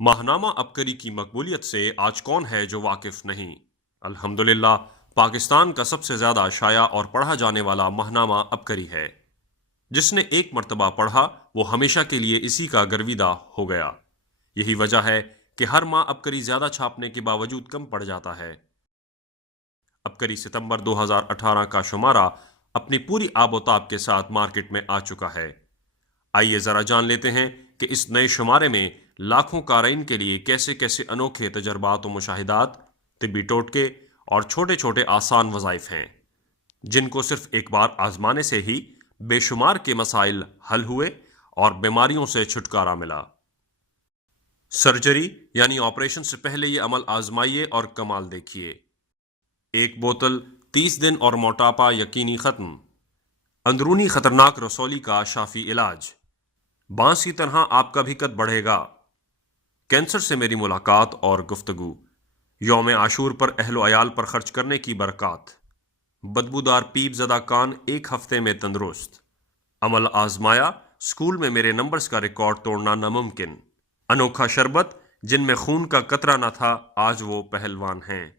ماہنامہ عبقری کی مقبولیت سے آج کون ہے جو واقف نہیں؟ الحمدللہ، پاکستان کا سب سے زیادہ شائع اور پڑھا جانے والا ماہنامہ عبقری ہے۔ جس نے ایک مرتبہ پڑھا وہ ہمیشہ کے لیے اسی کا گرویدہ ہو گیا۔ یہی وجہ ہے کہ ہر ماہ عبقری زیادہ چھاپنے کے باوجود کم پڑ جاتا ہے۔ عبقری ستمبر 2018 کا شمارہ اپنی پوری آب و تاب کے ساتھ مارکیٹ میں آ چکا ہے۔ آئیے ذرا جان لیتے ہیں کہ اس نئے شمارے میں لاکھوں قارئین کے لیے کیسے کیسے انوکھے تجربات و مشاہدات، طبی ٹوٹکے اور چھوٹے چھوٹے آسان وظائف ہیں، جن کو صرف ایک بار آزمانے سے ہی بے شمار کے مسائل حل ہوئے اور بیماریوں سے چھٹکارا ملا۔ سرجری یعنی آپریشن سے پہلے یہ عمل آزمائیے اور کمال دیکھیے۔ ایک بوتل 30 دن اور موٹاپا یقینی ختم۔ اندرونی خطرناک رسولی کا شافی علاج۔ بانس کی طرح آپ کا بھی قد بڑھے گا۔ کینسر سے میری ملاقات اور گفتگو۔ یوم عاشور پر اہل و عیال پر خرچ کرنے کی برکات۔ بدبودار پیپ زدہ کان ایک ہفتے میں تندرست۔ عمل آزمایا، اسکول میں میرے نمبرز کا ریکارڈ توڑنا ناممکن۔ انوکھا شربت، جن میں خون کا قطرہ نہ تھا آج وہ پہلوان ہیں۔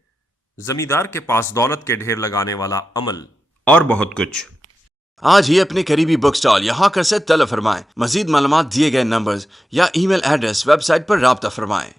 زمیندار کے پاس دولت کے ڈھیر لگانے والا عمل، اور بہت کچھ۔ آج ہی اپنے قریبی بک سٹال یا ہاکر سے طلب فرمائیں۔ مزید معلومات دیے گئے نمبرز یا ای میل ایڈریس ویب سائٹ پر رابطہ فرمائیں۔